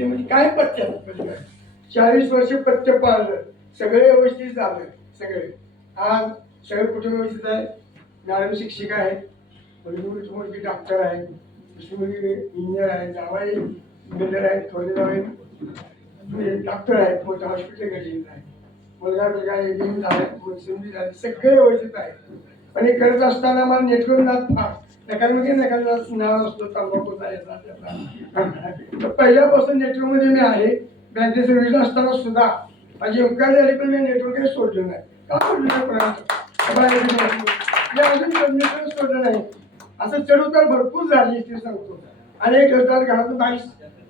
ते म्हणजे काय पथ्य? म्हणजे चाळीस वर्ष पथ्य पाळलं. सगळे व्यवस्थित झालं. सगळे. आज सगळे कुठे व्यवस्थित आहे मॅडम शिक्षिका आहेत. मुलगी मुलगी डॉक्टर आहे दुसरी मुलगी इंजिनियर आहे. जावाई बिल्डर आहे. थोडे जावे डॉक्टर आहेत. मोठं हॉस्पिटल घेतलेलं आहे. मुलगा मुलगा इंजिनियर झाला मुलगी झाली. सगळे व्यवस्थित आहे पण हे करत असताना मला नेटवर्क नाच फार. एखाद्यामध्ये एखादा नाव असतो. तंबाखूचा त्याचा. तर पहिल्यापासून नेटवर्कमध्ये मी आहे. बँकेत सर्व्हिस असताना सुद्धा माझी उपकार झाली पण मी नेटवर्क सोडलं नाही. का सोडलं नाही अजून सोडलं नाही. असं चढउतार भरपूर झाली ते सांगतो. आणि एक हजार घरातून बाईस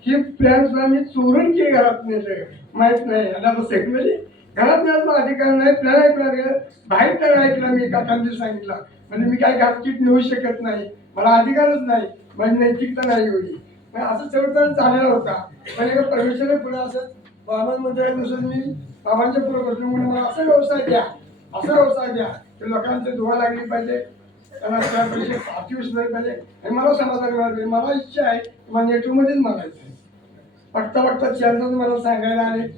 ही प्लॅन सुद्धा मी चोरून केली घरात माहीत माहीत नाही. आता सेकंड म्हणजे घरात मिळत अधिकार नाही. प्लॅन ऐकला गेला बाहेर प्लॅन ऐकला मी. एका काकांनी सांगितला. म्हणजे मी काय घातकीट नेऊ शकत नाही. मला अधिकारच नाही. माझी नैतिकता नाही एवढी. असं चढउतार चालणार होता. पण एका परमेश्वर पुढे असं बाबांमध्ये मंदिरात मी बाबांच्या पुढे बसलो म्हणून मला असा व्यवसाय द्या असा व्यवसाय द्या. की लोकांचे धुवा लागली पाहिजे. त्यांना त्या पैसे पाठीव सुधारले पाहिजे. आणि मला समाधान पाहिजे. मला इच्छा आहे की मला नेटवर्कमध्येच मागायचं आहे. बघता बघता चॅनल मला सांगायला आले.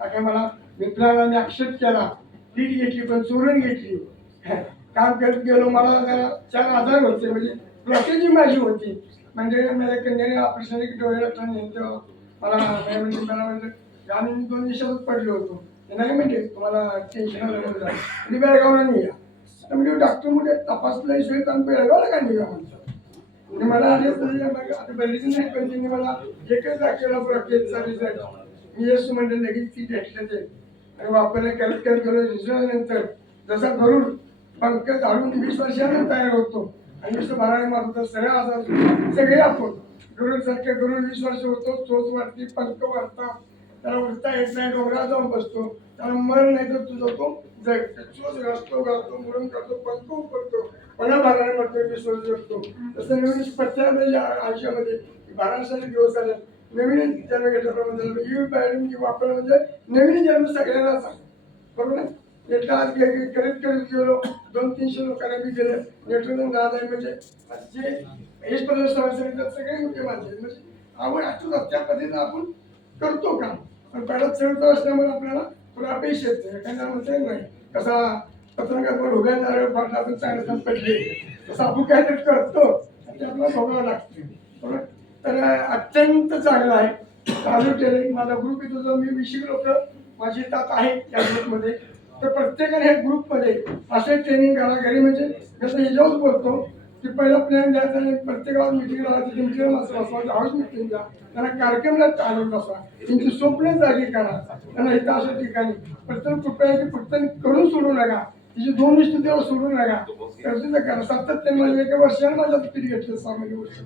काका मला मित्रांना मी आक्षेप केला. लीड घेतली पण चोरून घेतली. काम करत गेलो मला जरा चार आजार होते. म्हणजे ब्लॉकेज माझी होती. म्हणजे माझ्या कन्याने ऑपरेशन डोळे डॉक्टर मला म्हणजे मला म्हणजे आम्ही दोन दिवसातच पडलो होतो. ते नाही म्हणजे तुम्हाला टेन्शन आलं म्हणून झालं. मी बेळगावला नाही या तर म्हणजे डॉक्टर म्हणजे तपासलं शिवाय काम बेळगावला काय निघा म्हणतो म्हणजे मला आले आता बरीच नाही पण त्यांनी मला एकच दाखवला ब्लॉकेजचा रिझल्ट मी येस म्हणजे लगेच ती घेतलं ते. आणि वापरले करत करत गेलो रिझल्ट नंतर जसा गरुड पंख झाडून वीस वर्षानं तयार होतो. आणि नुसतं भरायला मारतो सगळे आजार सगळे आपण. गरुड गरुड वीस वर्ष होतो चोच वाढती पंख वाटतात त्याला उठता येत नाही डोंगरात जाऊन बसतो. त्याला मर नाही तर तुझा तो जग. चोच घासतो घालतो मुरण करतो पंख करतो पुन्हा भरायला मारतो वीस वर्ष जगतो तसं नवीन प्रत्येकामध्ये आयुष्यामध्ये बारासाठी दिवस आले. नवीन जन्म घेतल्याप्रमाणे म्हणजे यू वापरणं म्हणजे नवीन जन्म सगळ्यांना आहे बरोबर आहे? एकदा आज करीत करीत गेलो. दोन तीनशे लोकांना मी गेलं नेटवर्क नाद आहे म्हणजे. जे हेच पदार्थ सांगितलं सगळे मोठे माणसं म्हणजे आवड असतो त्या पद्धतीनं आपण करतो काम पण पहिला चढत असल्यामुळे आपल्याला थोडं अपेक्षा येते. एखाद्या म्हणता नाही. कसा पत्रकार उभ्या नारळ फाडला आपण चांगलं काम पडले. तसं आपण काहीतरी करतो. आणि ते आपल्याला भोगावं लागते. बरोबर तर अत्यंत चांगलं आहे. चालू केले माझा ग्रुप येतो जो मी वीस लोक माझी तात आहेत त्या ग्रुपमध्ये तर प्रत्येकाने हे ग्रुपमध्ये असे ट्रेनिंग करा. घरी म्हणजे जसं याच्यावर बोलतो की पहिला प्लॅन द्यायचा आणि प्रत्येक गावात मिटिंग तिथे मिटिंग असं बसवायची हाऊस मिटिंग द्या. त्यांना कार्यक्रमला आणून बसवा. त्यांची स्वप्न जागी करा. त्यांना इथं अशा ठिकाणी प्रत्येक कृपयाची फक्त करून सोडू नका. तिची दोन विष्णू देव सोडू नका. सातत्याने म्हणजे एका वर्षाने माझ्या किती घेतलं सामान्य वर्ष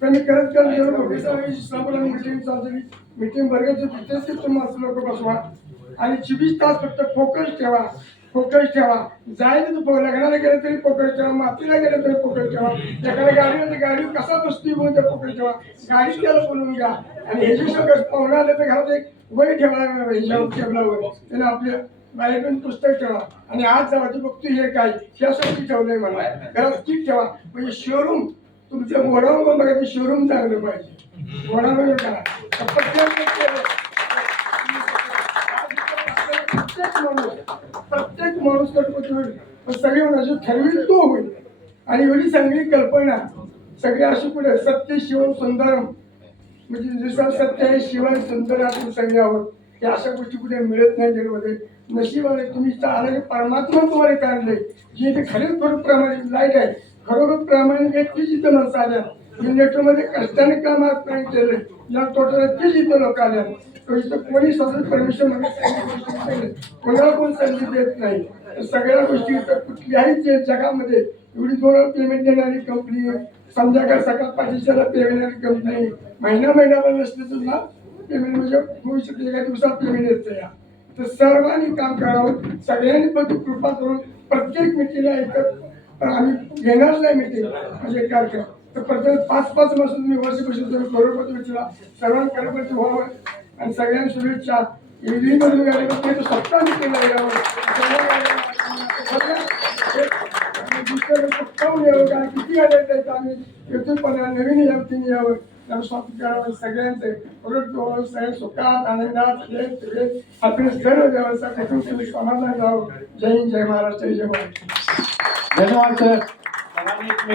त्यांनी मी करत करत गेलो. मीटिंग मिटिंग चालली मिटिंग तिथेच तुम्ही असं लोक बसवा. आणि चोवीस तास फक्त फोकस ठेवा. फोकस ठेवा. जायला तर फो- लग्नाला गेलं तरी फोकस ठेवा. मातीला गेलं तरी फोकस ठेवा. एखाद्या गाडीवर गाडी कसा बसती म्हणून त्या फोकस ठेवा. गाडी त्याला बोलून घ्या. आणि हे जे सगळं पाहुणं आले तर घरात एक वय ठेवा ह्याच्यावर टेबलावर. त्याने आपल्या बाहेरून पुस्तक ठेवा. आणि आज जावा तू बघतो हे काय? ह्यासाठी ठेवलंय मला घरात ठीक ठेवा. म्हणजे शोरूम तुमचं गोडाऊन बघा ते शोरूम चांगलं पाहिजे. तर प्रत्येक माणूस प्रत्येक माणूस कटपट होईल? पण सगळे म्हणजे ठरवेल तो होईल. आणि एवढी सगळी कल्पना सगळे अशी पुढे सत्य शिवम सुंदरम म्हणजे जसं सत्य आहे शिवाय सुंदर आपण सगळे आहोत या अशा गोष्टी कुठे मिळत नाही जगामध्ये. नशिबाने तुम्ही आले परमात्मा तुम्हाला काढले. जी इथे खरेच खरं प्रामाणिक लाइट आहे. खरोखर प्रामाणिक आहे तीच इथं माणसं आल्या मध्ये कष्टाने काम नाही केलं या टोटल तीच इथं लोक आल्या इथं कोणी सतत परमिशन कोणाला कोण संधी देत नाही. सगळ्या गोष्टी इथं कुठल्याही जगामध्ये एवढी दोन पेमेंट देणारी कंपनी संध्याकाळ सकाळ पाठीशाला पेमेंट कंपनी महिना महिन्यावर नसले सुद्धा पेमेंट म्हणजे होऊ शकते एका दिवसात पेमेंट येते या तर सर्वांनी काम करावं. सगळ्यांनी पण कृपा करून प्रत्येक व्यक्तीला एकत्र पण आम्ही घेणार नाही मिटिंग असे कार्यक्रम. तर प्रत्येक पाच पाच वर्ष तुम्ही वर्ष वर्ष तुम्ही करोडपती मिटिंगला सर्वांनी करोडपती व्हावं आणि सगळ्यांना शुभेच्छा. ईव्ही मधून गाडी ते तर सत्ता मिटिंगला यावं आणि दुसरं यावं कारण किती आले त्याचं आम्ही. येथून पण नवीन यावं. यावं त्याला सगळ्यांचे. परत सगळे सुखात आनंदात सगळे आपले सर्व व्यवस्था कुटुंब समाधान राहावं जय हिंद जय महाराष्ट्र जय महाराष्ट्र. धन्यवाद सर